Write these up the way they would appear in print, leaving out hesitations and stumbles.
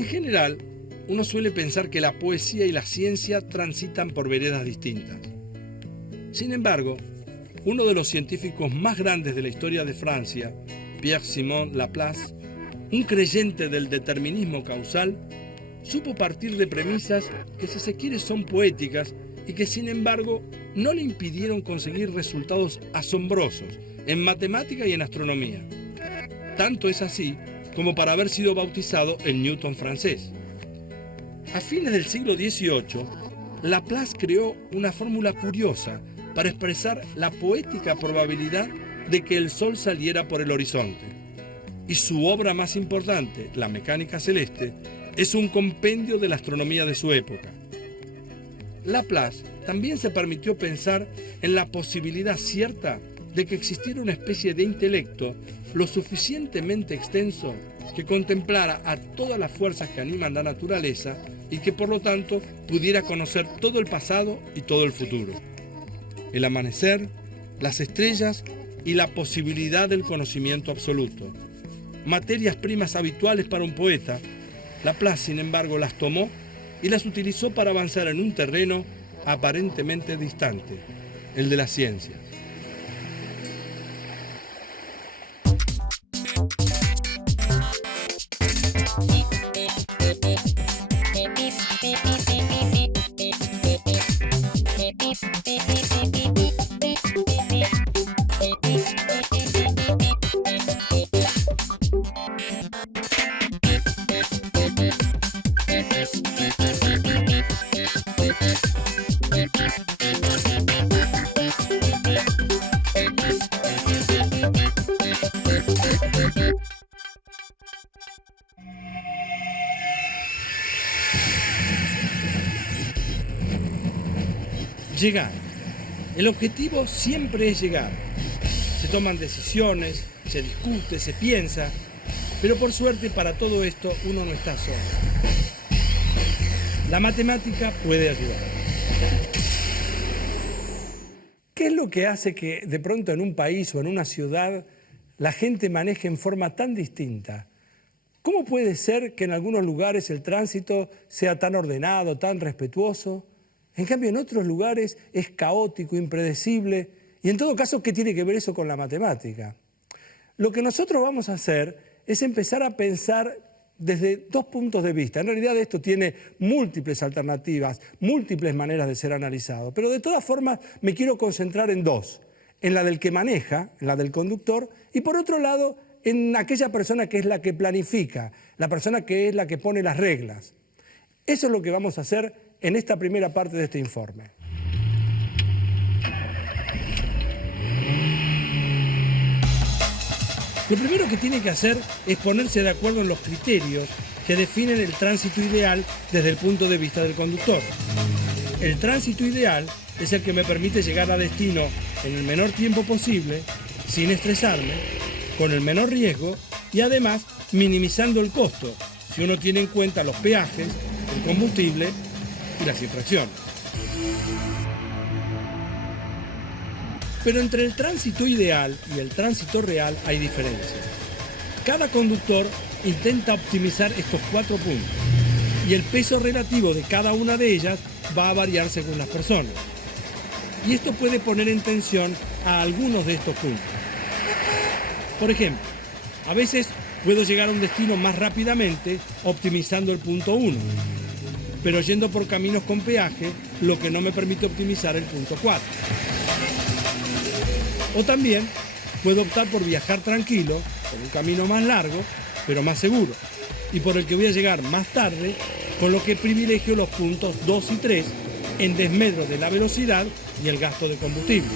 En general, uno suele pensar que la poesía y la ciencia transitan por veredas distintas. Sin embargo, uno de los científicos más grandes de la historia de Francia, Pierre-Simon Laplace, un creyente del determinismo causal, supo partir de premisas que, si se quiere, son poéticas y que, sin embargo, no le impidieron conseguir resultados asombrosos en matemática y en astronomía. Tanto es así como para haber sido bautizado el Newton francés. A fines del siglo XVIII, Laplace creó una fórmula curiosa para expresar la poética probabilidad de que el Sol saliera por el horizonte. Y su obra más importante, la mecánica celeste, es un compendio de la astronomía de su época. Laplace también se permitió pensar en la posibilidad cierta de que existiera una especie de intelecto lo suficientemente extenso que contemplara a todas las fuerzas que animan la naturaleza y que por lo tanto pudiera conocer todo el pasado y todo el futuro. El amanecer, las estrellas y la posibilidad del conocimiento absoluto. Materias primas habituales para un poeta, Laplace, sin embargo, las tomó y las utilizó para avanzar en un terreno aparentemente distante, el de las ciencias. Llegar. El objetivo siempre es llegar. Se toman decisiones, se discute, se piensa, pero por suerte para todo esto uno no está solo. La matemática puede ayudar. ¿Qué es lo que hace que de pronto en un país o en una ciudad la gente maneje en forma tan distinta? ¿Cómo puede ser que en algunos lugares el tránsito sea tan ordenado, tan respetuoso? En cambio, en otros lugares es caótico, impredecible. Y en todo caso, ¿qué tiene que ver eso con la matemática? Lo que nosotros vamos a hacer es empezar a pensar desde dos puntos de vista. En realidad esto tiene múltiples alternativas, múltiples maneras de ser analizado. Pero de todas formas me quiero concentrar en dos. En la del que maneja, en la del conductor, y por otro lado, en aquella persona que es la que planifica, la persona que es la que pone las reglas. Eso es lo que vamos a hacer en esta primera parte de este informe. Lo primero que tiene que hacer es ponerse de acuerdo en los criterios que definen el tránsito ideal desde el punto de vista del conductor. El tránsito ideal es el que me permite llegar a destino en el menor tiempo posible, sin estresarme, con el menor riesgo y además minimizando el costo, si uno tiene en cuenta los peajes, el combustible y las infracciones. Pero entre el tránsito ideal y el tránsito real hay diferencias. Cada conductor intenta optimizar estos 4 puntos y el peso relativo de cada una de ellas va a variar según las personas. Y esto puede poner en tensión a algunos de estos puntos. Por ejemplo, a veces puedo llegar a un destino más rápidamente optimizando el punto 1, pero yendo por caminos con peaje, lo que no me permite optimizar el punto 4. O también puedo optar por viajar tranquilo, por un camino más largo, pero más seguro, y por el que voy a llegar más tarde, con lo que privilegio los puntos 2 y 3 en desmedro de la velocidad y el gasto de combustible.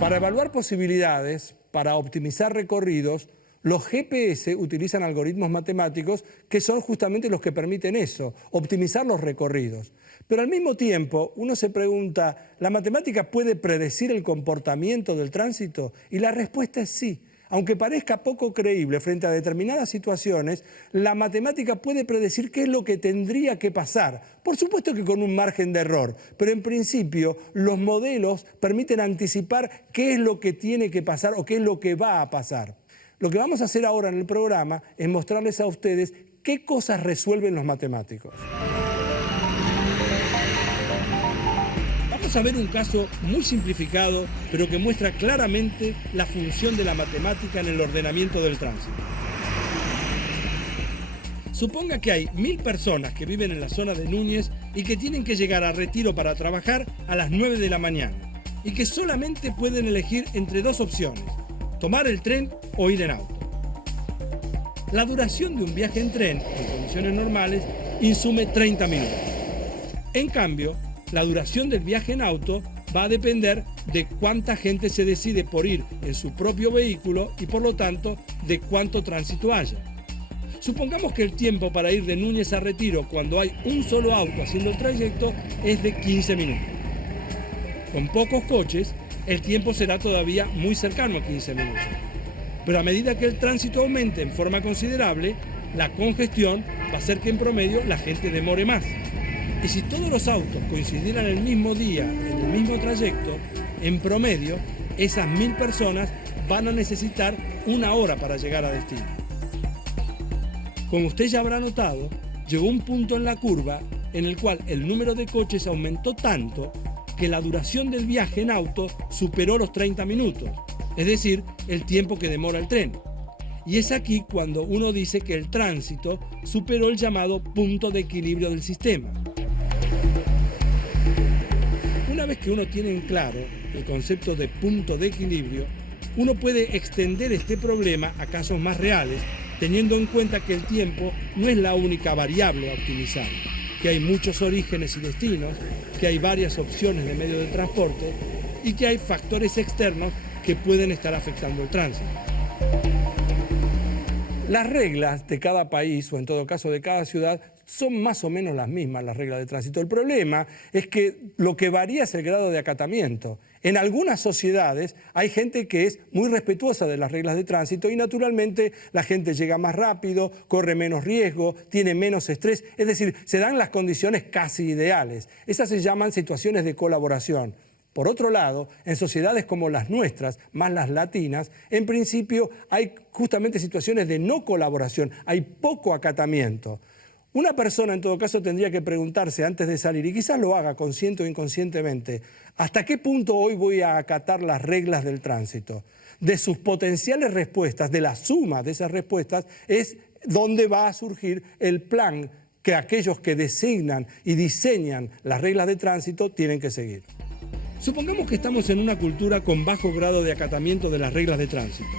Para evaluar posibilidades, para optimizar recorridos, los GPS utilizan algoritmos matemáticos que son justamente los que permiten eso, optimizar los recorridos. Pero al mismo tiempo, uno se pregunta, ¿la matemática puede predecir el comportamiento del tránsito? Y la respuesta es sí. Aunque parezca poco creíble frente a determinadas situaciones, la matemática puede predecir qué es lo que tendría que pasar. Por supuesto que con un margen de error, pero en principio los modelos permiten anticipar qué es lo que tiene que pasar o qué es lo que va a pasar. Lo que vamos a hacer ahora en el programa es mostrarles a ustedes qué cosas resuelven los matemáticos. Vamos a ver un caso muy simplificado, pero que muestra claramente la función de la matemática en el ordenamiento del tránsito. Suponga que hay 1000 personas que viven en la zona de Núñez y que tienen que llegar a Retiro para trabajar a las 9 de la mañana y que solamente pueden elegir entre dos opciones, tomar el tren o ir en auto. La duración de un viaje en tren, en condiciones normales, insume 30 minutos. En cambio, la duración del viaje en auto va a depender de cuánta gente se decide por ir en su propio vehículo y por lo tanto de cuánto tránsito haya. Supongamos que el tiempo para ir de Núñez a Retiro cuando hay un solo auto haciendo el trayecto es de 15 minutos. Con pocos coches, el tiempo será todavía muy cercano a 15 minutos. Pero a medida que el tránsito aumente en forma considerable, la congestión va a hacer que en promedio la gente demore más. Y si todos los autos coincidieran el mismo día, en el mismo trayecto, en promedio, esas 1000 personas van a necesitar 1 hora para llegar a destino. Como usted ya habrá notado, llegó un punto en la curva en el cual el número de coches aumentó tanto que la duración del viaje en auto superó los 30 minutos, es decir, el tiempo que demora el tren. Y es aquí cuando uno dice que el tránsito superó el llamado punto de equilibrio del sistema. Una vez que uno tiene en claro el concepto de punto de equilibrio, uno puede extender este problema a casos más reales, teniendo en cuenta que el tiempo no es la única variable a optimizar, que hay muchos orígenes y destinos, que hay varias opciones de medio de transporte y que hay factores externos que pueden estar afectando el tránsito. Las reglas de cada país, o en todo caso de cada ciudad, son más o menos las mismas, las reglas de tránsito. El problema es que lo que varía es el grado de acatamiento. En algunas sociedades hay gente que es muy respetuosa de las reglas de tránsito y naturalmente la gente llega más rápido, corre menos riesgo, tiene menos estrés, es decir, se dan las condiciones casi ideales. Esas se llaman situaciones de colaboración. Por otro lado, en sociedades como las nuestras, más las latinas, en principio hay justamente situaciones de no colaboración, hay poco acatamiento. Una persona en todo caso tendría que preguntarse antes de salir, y quizás lo haga consciente o inconscientemente, ¿hasta qué punto hoy voy a acatar las reglas del tránsito? De sus potenciales respuestas, de la suma de esas respuestas, es donde va a surgir el plan que aquellos que designan y diseñan las reglas de tránsito tienen que seguir. Supongamos que estamos en una cultura con bajo grado de acatamiento de las reglas de tránsito.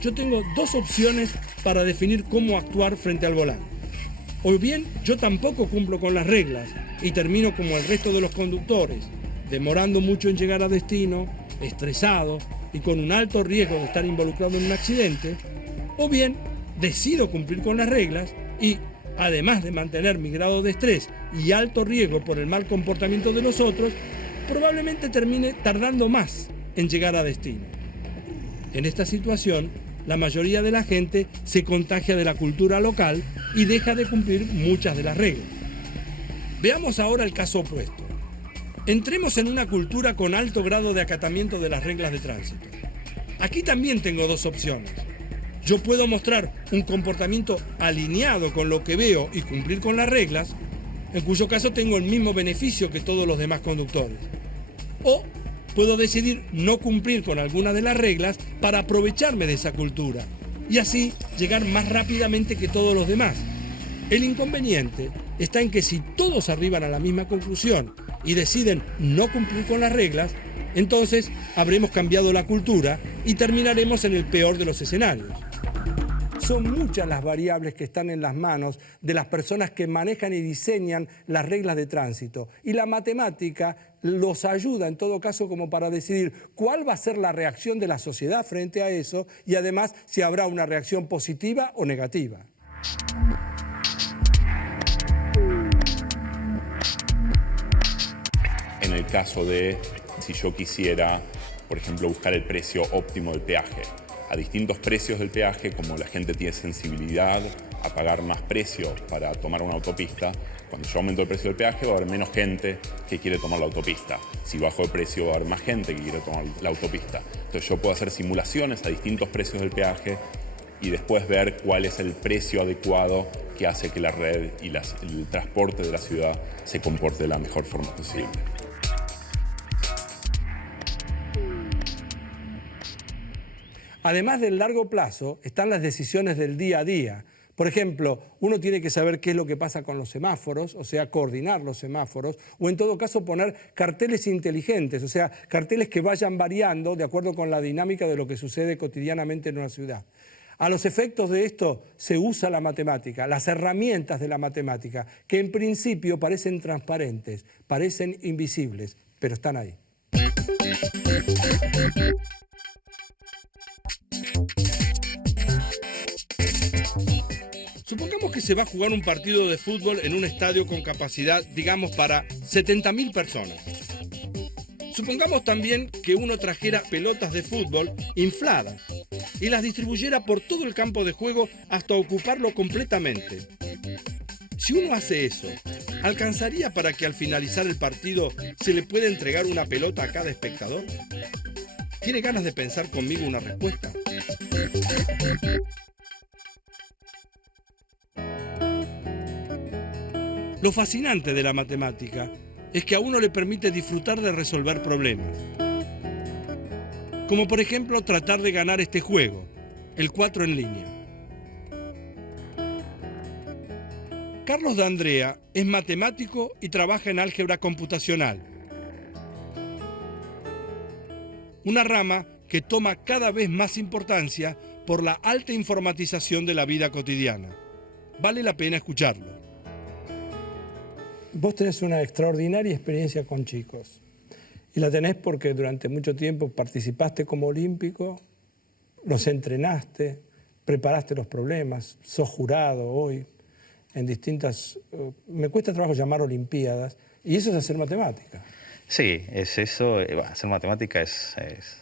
Yo tengo dos opciones para definir cómo actuar frente al volante. O bien yo tampoco cumplo con las reglas y termino como el resto de los conductores, demorando mucho en llegar a destino, estresado y con un alto riesgo de estar involucrado en un accidente. O bien decido cumplir con las reglas y, además de mantener mi grado de estrés y alto riesgo por el mal comportamiento de los otros, probablemente termine tardando más en llegar a destino. En esta situación, la mayoría de la gente se contagia de la cultura local y deja de cumplir muchas de las reglas. Veamos ahora el caso opuesto. Entremos en una cultura con alto grado de acatamiento de las reglas de tránsito. Aquí también tengo dos opciones. Yo puedo mostrar un comportamiento alineado con lo que veo y cumplir con las reglas, en cuyo caso tengo el mismo beneficio que todos los demás conductores. O puedo decidir no cumplir con alguna de las reglas para aprovecharme de esa cultura y así llegar más rápidamente que todos los demás. El inconveniente está en que si todos arriban a la misma conclusión y deciden no cumplir con las reglas, entonces habremos cambiado la cultura y terminaremos en el peor de los escenarios. Son muchas las variables que están en las manos de las personas que manejan y diseñan las reglas de tránsito. Y la matemática los ayuda en todo caso como para decidir cuál va a ser la reacción de la sociedad frente a eso y además si habrá una reacción positiva o negativa. En el caso de si yo quisiera, por ejemplo, buscar el precio óptimo del peaje, a distintos precios del peaje, como la gente tiene sensibilidad a pagar más precio para tomar una autopista, cuando yo aumento el precio del peaje va a haber menos gente que quiere tomar la autopista. Si bajo el precio va a haber más gente que quiere tomar la autopista. Entonces yo puedo hacer simulaciones a distintos precios del peaje y después ver cuál es el precio adecuado que hace que la red y el transporte de la ciudad se comporte de la mejor forma posible. Además del largo plazo, están las decisiones del día a día. Por ejemplo, uno tiene que saber qué es lo que pasa con los semáforos, o sea, coordinar los semáforos, o en todo caso poner carteles inteligentes, o sea, carteles que vayan variando de acuerdo con la dinámica de lo que sucede cotidianamente en una ciudad. A los efectos de esto se usa la matemática, las herramientas de la matemática, que en principio parecen transparentes, parecen invisibles, pero están ahí. Supongamos que se va a jugar un partido de fútbol en un estadio con capacidad, digamos, para 70.000 personas. Supongamos también que uno trajera pelotas de fútbol infladas y las distribuyera por todo el campo de juego hasta ocuparlo completamente. Si uno hace eso, ¿alcanzaría para que al finalizar el partido se le pueda entregar una pelota a cada espectador? ¿Tiene ganas de pensar conmigo una respuesta? Lo fascinante de la matemática es que a uno le permite disfrutar de resolver problemas. Como por ejemplo tratar de ganar este juego, el 4 en línea. Carlos D'Andrea es matemático y trabaja en álgebra computacional. Una rama que toma cada vez más importancia por la alta informatización de la vida cotidiana. Vale la pena escucharlo. Vos tenés una extraordinaria experiencia con chicos y la tenés porque durante mucho tiempo participaste como olímpico, los entrenaste, preparaste los problemas, sos jurado hoy en distintas, me cuesta trabajo llamar olimpiadas, y eso es hacer matemática. Sí, es eso, hacer matemática es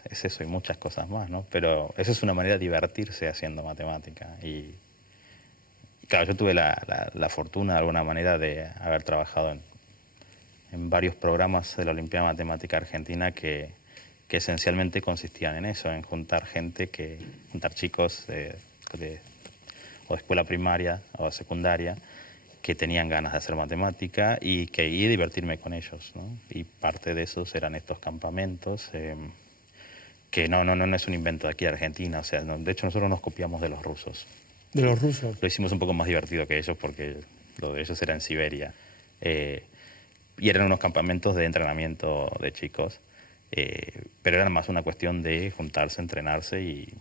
eso y muchas cosas más, ¿no? Pero eso es una manera de divertirse haciendo matemática y claro, yo tuve la fortuna de alguna manera de haber trabajado en varios programas de la Olimpiada Matemática Argentina que esencialmente consistían en eso, en juntar chicos o de escuela primaria o de secundaria que tenían ganas de hacer matemática y divertirme con ellos, ¿no? Y parte de esos eran estos campamentos que no es un invento de aquí de Argentina, o sea, de hecho nosotros nos copiamos de los rusos. De los rusos. Lo hicimos un poco más divertido que ellos porque lo de ellos era en Siberia. Y eran unos campamentos de entrenamiento de chicos, pero era más una cuestión de juntarse, entrenarse y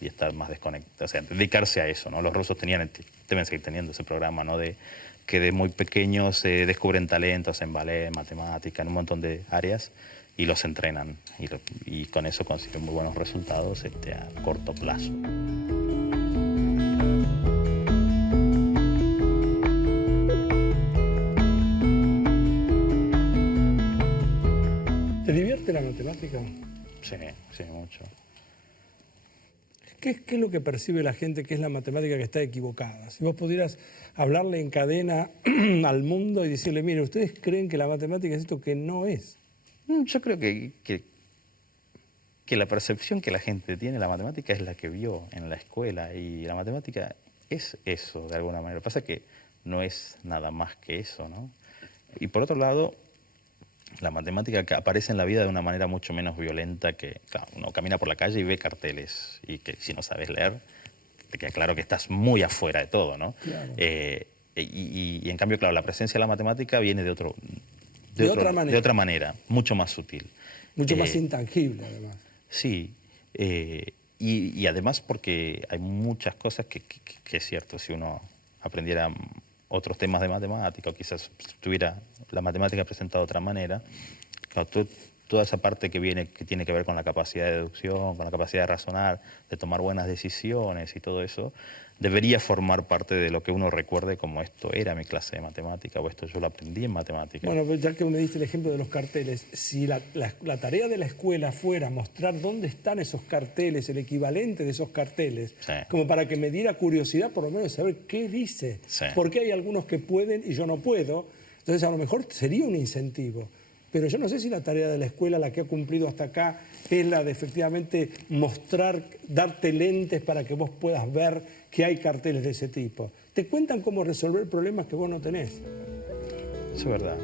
estar más desconectados, o sea, dedicarse a eso, ¿no? Los rusos deben seguir teniendo ese programa, ¿no? Que de muy pequeños descubren talentos en ballet, en matemática, en un montón de áreas y los entrenan y con eso consiguen muy buenos resultados a corto plazo. ¿Te divierte la matemática? Sí, mucho. ¿Qué es lo que percibe la gente que es la matemática que está equivocada? Si vos pudieras hablarle en cadena al mundo y decirle, mire, ¿ustedes creen que la matemática es esto que no es? Yo creo que la percepción que la gente tiene de la matemática es la que vio en la escuela y la matemática es eso de alguna manera. Lo que pasa es que no es nada más que eso, ¿no? Y por otro lado, la matemática que aparece en la vida de una manera mucho menos violenta que, claro, uno camina por la calle y ve carteles y que si no sabes leer, te queda claro que estás muy afuera de todo, ¿no? Claro. Y en cambio, claro, la presencia de la matemática viene de otra manera, mucho más sutil. Mucho más intangible, además. Sí, y además porque hay muchas cosas que es cierto, si uno aprendiera otros temas de matemática o quizás tuviera la matemática presentada de otra manera, claro, toda esa parte que tiene que ver con la capacidad de deducción, con la capacidad de razonar, de tomar buenas decisiones y todo eso, debería formar parte de lo que uno recuerde como esto era mi clase de matemática o esto yo lo aprendí en matemática. Bueno, pues ya que me diste el ejemplo de los carteles, si la tarea de la escuela fuera mostrar dónde están esos carteles, el equivalente de esos carteles, Sí. como para que me diera curiosidad por lo menos saber qué dice, Sí. por qué hay algunos que pueden y yo no puedo, entonces a lo mejor sería un incentivo. Pero yo no sé si la tarea de la escuela, la que ha cumplido hasta acá, es la de efectivamente mostrar, darte lentes para que vos puedas ver que hay carteles de ese tipo. Te cuentan cómo resolver problemas que vos no tenés. Eso es verdad.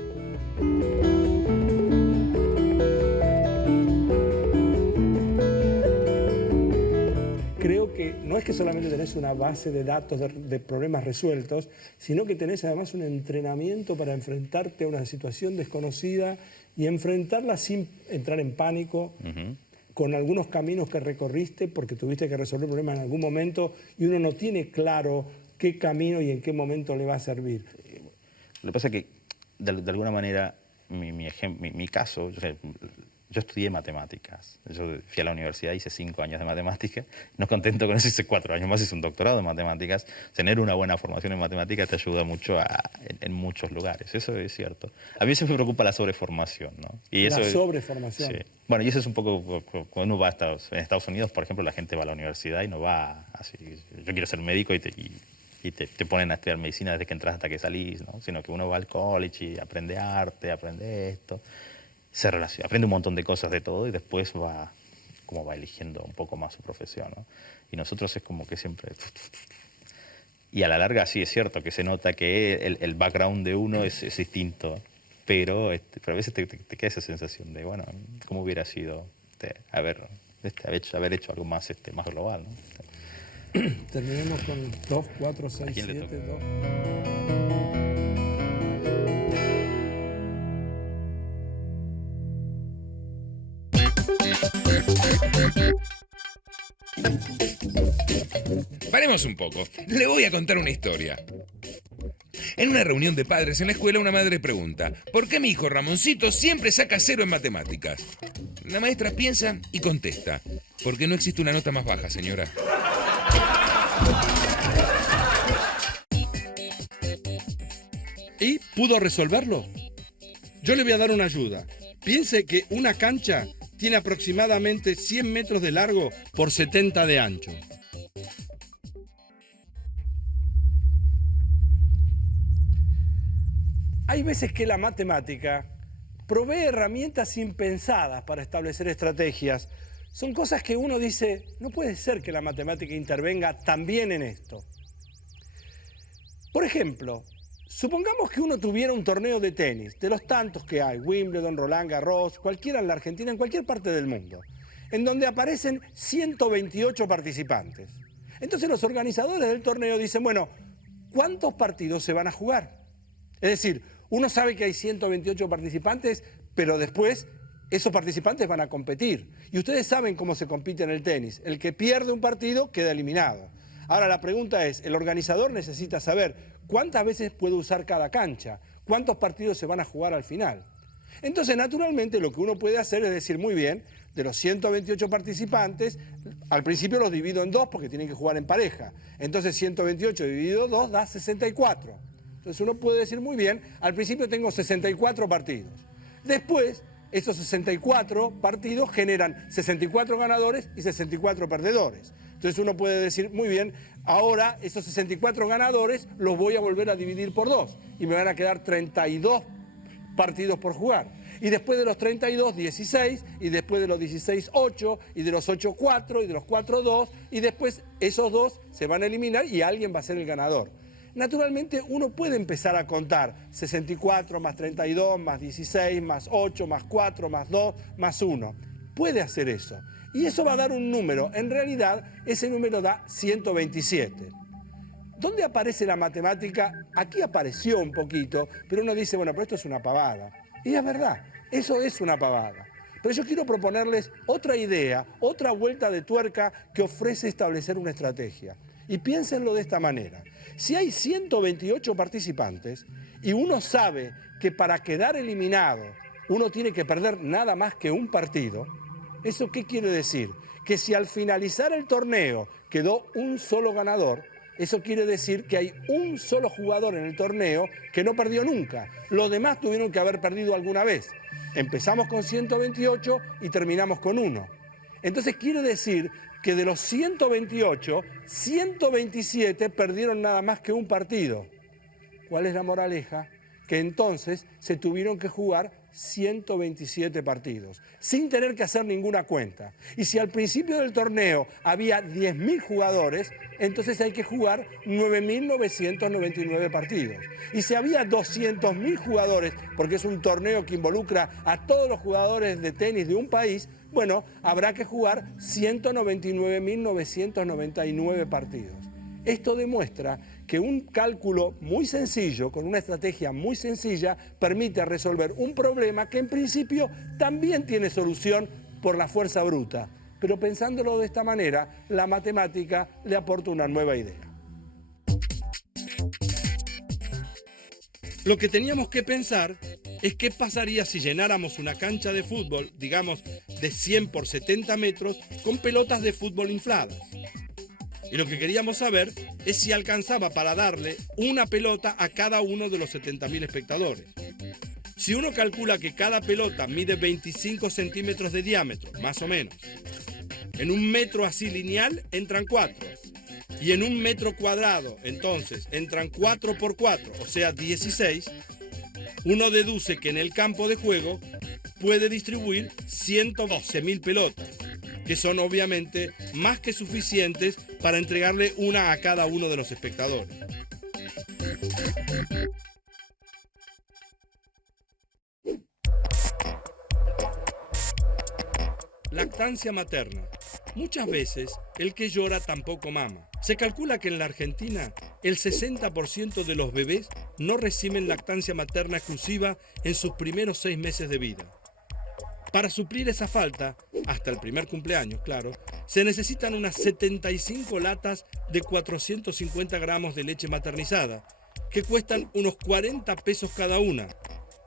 Creo que no es que solamente tenés una base de datos de problemas resueltos, sino que tenés además un entrenamiento para enfrentarte a una situación desconocida y enfrentarla sin entrar en pánico, con algunos caminos que recorriste porque tuviste que resolver problemas en algún momento y uno no tiene claro qué camino y en qué momento le va a servir. Lo que pasa es que, de alguna manera, mi caso, yo estudié matemáticas. Yo fui a la universidad, hice 5 años de matemáticas. No contento con eso, hice 4 años más, hice un doctorado en matemáticas. Tener una buena formación en matemáticas te ayuda mucho en muchos lugares, eso es cierto. A mí siempre me preocupa la sobreformación, ¿no? Y eso sobreformación. Sí. Bueno, y eso es un poco, cuando uno va en Estados Unidos, por ejemplo, la gente va a la universidad y no va así, yo quiero ser médico y te ponen a estudiar medicina desde que entras hasta que salís, ¿no? Sino que uno va al college y aprende arte, aprende esto, aprende un montón de cosas de todo y después va eligiendo un poco más su profesión, ¿no? Y nosotros es como que siempre... Y a la larga sí es cierto que se nota que el background de uno es distinto, pero a veces te queda esa sensación de, bueno, ¿cómo hubiera sido haber hecho algo más, más global, ¿no? Terminemos con 2, 4, 6, 7, 2. Paremos un poco. Le voy a contar una historia. En una reunión de padres en la escuela, una madre pregunta: ¿por qué mi hijo Ramoncito siempre saca 0 en matemáticas? La maestra piensa y contesta: porque no existe una nota más baja, señora. ¿Y pudo resolverlo? Yo le voy a dar una ayuda. Piense que una cancha tiene aproximadamente 100 metros de largo por 70 de ancho. Hay veces que la matemática provee herramientas impensadas para establecer estrategias. Son cosas que uno dice, no puede ser que la matemática intervenga también en esto. Por ejemplo, supongamos que uno tuviera un torneo de tenis, de los tantos que hay, Wimbledon, Roland Garros, cualquiera en la Argentina, en cualquier parte del mundo, en donde aparecen 128 participantes. Entonces los organizadores del torneo dicen, bueno, ¿cuántos partidos se van a jugar? Es decir, uno sabe que hay 128 participantes, pero después esos participantes van a competir. Y ustedes saben cómo se compite en el tenis. El que pierde un partido queda eliminado. Ahora la pregunta es, el organizador necesita saber cuántas veces puede usar cada cancha, cuántos partidos se van a jugar al final. Entonces, naturalmente, lo que uno puede hacer es decir, muy bien, de los 128 participantes, al principio los divido en 2 porque tienen que jugar en pareja. Entonces, 128 dividido 2 da 64. Entonces, uno puede decir, muy bien, al principio tengo 64 partidos. Después, esos 64 partidos generan 64 ganadores y 64 perdedores. Entonces uno puede decir, muy bien, ahora esos 64 ganadores los voy a volver a dividir por 2 y me van a quedar 32 partidos por jugar. Y después de los 32, 16, y después de los 16, 8, y de los 8, 4, y de los 4, 2, y después esos 2 se van a eliminar y alguien va a ser el ganador. Naturalmente uno puede empezar a contar 64 más 32 más 16 más 8 más 4 más 2 más 1. Puede hacer eso. Y eso va a dar un número. En realidad, ese número da 127. ¿Dónde aparece la matemática? Aquí apareció un poquito, pero uno dice, bueno, pero esto es una pavada. Y es verdad, eso es una pavada. Pero yo quiero proponerles otra idea, otra vuelta de tuerca que ofrece establecer una estrategia. Y piénsenlo de esta manera. Si hay 128 participantes y uno sabe que para quedar eliminado uno tiene que perder nada más que un partido. ¿Eso qué quiere decir? Que si al finalizar el torneo quedó un solo ganador, eso quiere decir que hay un solo jugador en el torneo que no perdió nunca. Los demás tuvieron que haber perdido alguna vez. Empezamos con 128 y terminamos con 1. Entonces quiere decir que de los 128, 127 perdieron nada más que un partido. ¿Cuál es la moraleja? Que entonces se tuvieron que jugar 127 partidos, sin tener que hacer ninguna cuenta. Y si al principio del torneo había 10.000 jugadores, entonces hay que jugar 9.999 partidos. Y si había 200.000 jugadores, porque es un torneo que involucra a todos los jugadores de tenis de un país, bueno, habrá que jugar 199.999 partidos. Esto demuestra que un cálculo muy sencillo, con una estrategia muy sencilla, permite resolver un problema que en principio también tiene solución por la fuerza bruta. Pero pensándolo de esta manera, la matemática le aporta una nueva idea. Lo que teníamos que pensar es qué pasaría si llenáramos una cancha de fútbol, digamos, de 100 por 70 metros, con pelotas de fútbol infladas. Y lo que queríamos saber es si alcanzaba para darle una pelota a cada uno de los 70.000 espectadores. Si uno calcula que cada pelota mide 25 centímetros de diámetro, más o menos, en un metro así lineal entran 4. Y en un metro cuadrado, entonces, entran 4 por 4, o sea 16, uno deduce que en el campo de juego puede distribuir 112.000 pelotas, que son obviamente más que suficientes para entregarle una a cada uno de los espectadores. Lactancia materna. Muchas veces el que llora tampoco mama. Se calcula que en la Argentina el 60% de los bebés no reciben lactancia materna exclusiva en sus primeros 6 meses de vida. Para suplir esa falta, hasta el primer cumpleaños, claro, se necesitan unas 75 latas de 450 gramos de leche maternizada, que cuestan unos 40 pesos cada una,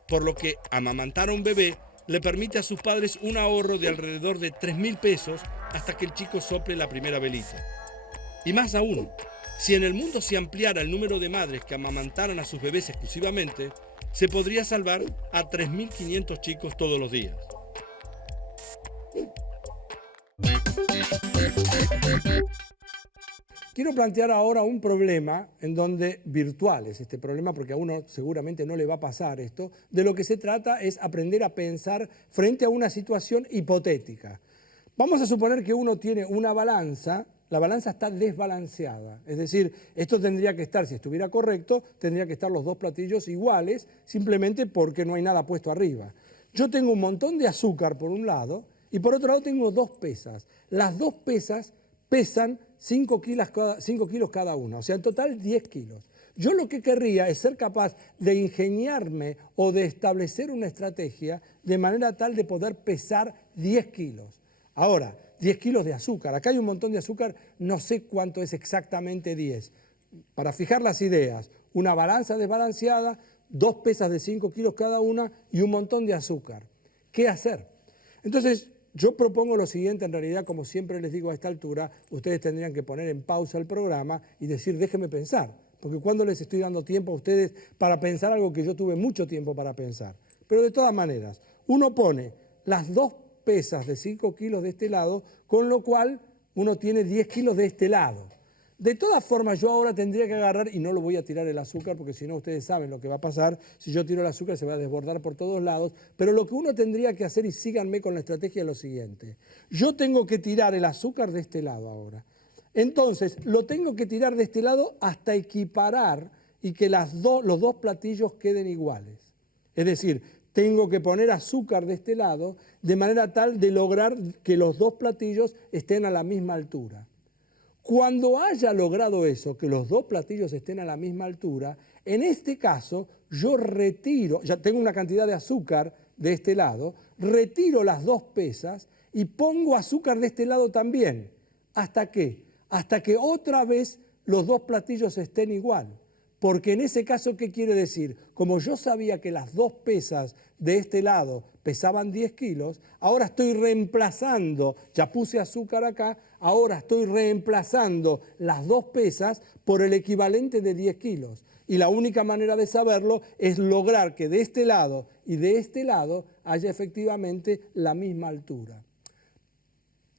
por lo que amamantar a un bebé le permite a sus padres un ahorro de alrededor de 3.000 pesos hasta que el chico sople la primera velita. Y más aún, si en el mundo se ampliara el número de madres que amamantaran a sus bebés exclusivamente, se podría salvar a 3.500 chicos todos los días. Quiero plantear ahora un problema en donde virtual es este problema, porque a uno seguramente no le va a pasar esto. De lo que se trata es aprender a pensar frente a una situación hipotética. Vamos a suponer que uno tiene una balanza, la balanza está desbalanceada. Es decir, esto tendría que estar, si estuviera correcto, tendría que estar los dos platillos iguales, simplemente porque no hay nada puesto arriba. Yo tengo un montón de azúcar por un lado y por otro lado tengo dos pesas. Las dos pesas pesan 5 kilos cada una, o sea, en total 10 kilos. Yo lo que querría es ser capaz de ingeniarme o de establecer una estrategia de manera tal de poder pesar 10 kilos. Ahora, 10 kilos de azúcar. Acá hay un montón de azúcar, no sé cuánto es exactamente 10. Para fijar las ideas, una balanza desbalanceada, dos pesas de 5 kilos cada una y un montón de azúcar. ¿Qué hacer? Entonces, yo propongo lo siguiente, en realidad, como siempre les digo a esta altura, ustedes tendrían que poner en pausa el programa y decir, déjenme pensar, porque cuando les estoy dando tiempo a ustedes para pensar algo que yo tuve mucho tiempo para pensar. Pero de todas maneras, uno pone las dos pesas de 5 kilos de este lado, con lo cual uno tiene 10 kilos de este lado. De todas formas, yo ahora tendría que agarrar, y no lo voy a tirar el azúcar, porque si no ustedes saben lo que va a pasar, si yo tiro el azúcar se va a desbordar por todos lados, pero lo que uno tendría que hacer, y síganme con la estrategia, es lo siguiente. Yo tengo que tirar el azúcar de este lado ahora. Entonces, lo tengo que tirar de este lado hasta equiparar y que los dos platillos queden iguales. Es decir, tengo que poner azúcar de este lado de manera tal de lograr que los dos platillos estén a la misma altura. Cuando haya logrado eso, que los dos platillos estén a la misma altura, en este caso yo retiro, ya tengo una cantidad de azúcar de este lado, retiro las dos pesas y pongo azúcar de este lado también. ¿Hasta qué? Hasta que otra vez los dos platillos estén igual. Porque en ese caso, ¿qué quiere decir? Como yo sabía que las dos pesas de este lado pesaban 10 kilos, ahora estoy reemplazando, ya puse azúcar acá, ahora estoy reemplazando las dos pesas por el equivalente de 10 kilos. Y la única manera de saberlo es lograr que de este lado y de este lado haya efectivamente la misma altura.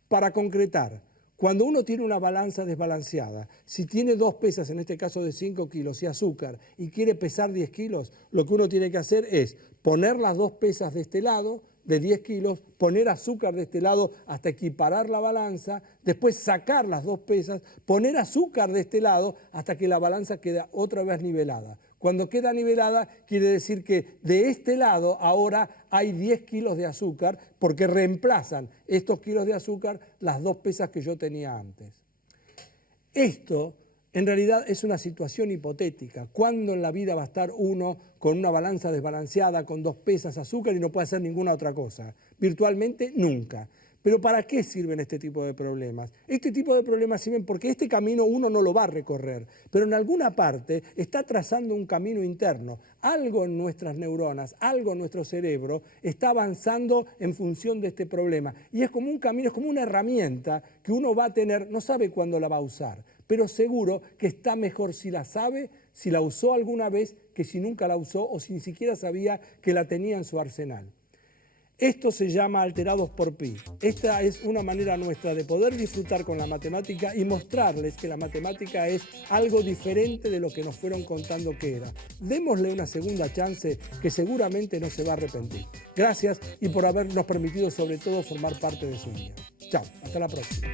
Para concretar, cuando uno tiene una balanza desbalanceada, si tiene dos pesas, en este caso de 5 kilos y azúcar, y quiere pesar 10 kilos, lo que uno tiene que hacer es poner las dos pesas de este lado, de 10 kilos, poner azúcar de este lado hasta equiparar la balanza, después sacar las dos pesas, poner azúcar de este lado hasta que la balanza queda otra vez nivelada. Cuando queda nivelada, quiere decir que de este lado ahora hay 10 kilos de azúcar porque reemplazan estos kilos de azúcar las dos pesas que yo tenía antes. Esto en realidad es una situación hipotética. ¿Cuándo en la vida va a estar uno con una balanza desbalanceada, con dos pesas de azúcar y no puede hacer ninguna otra cosa? Virtualmente nunca. Pero ¿para qué sirven este tipo de problemas? Este tipo de problemas sirven porque este camino uno no lo va a recorrer, pero en alguna parte está trazando un camino interno. Algo en nuestras neuronas, algo en nuestro cerebro está avanzando en función de este problema. Y es como un camino, es como una herramienta que uno va a tener, no sabe cuándo la va a usar, pero seguro que está mejor si la sabe, si la usó alguna vez, que si nunca la usó o si ni siquiera sabía que la tenía en su arsenal. Esto se llama alterados por pi. Esta es una manera nuestra de poder disfrutar con la matemática y mostrarles que la matemática es algo diferente de lo que nos fueron contando que era. Démosle una segunda chance que seguramente no se va a arrepentir. Gracias y por habernos permitido sobre todo formar parte de su vida. Chao, hasta la próxima.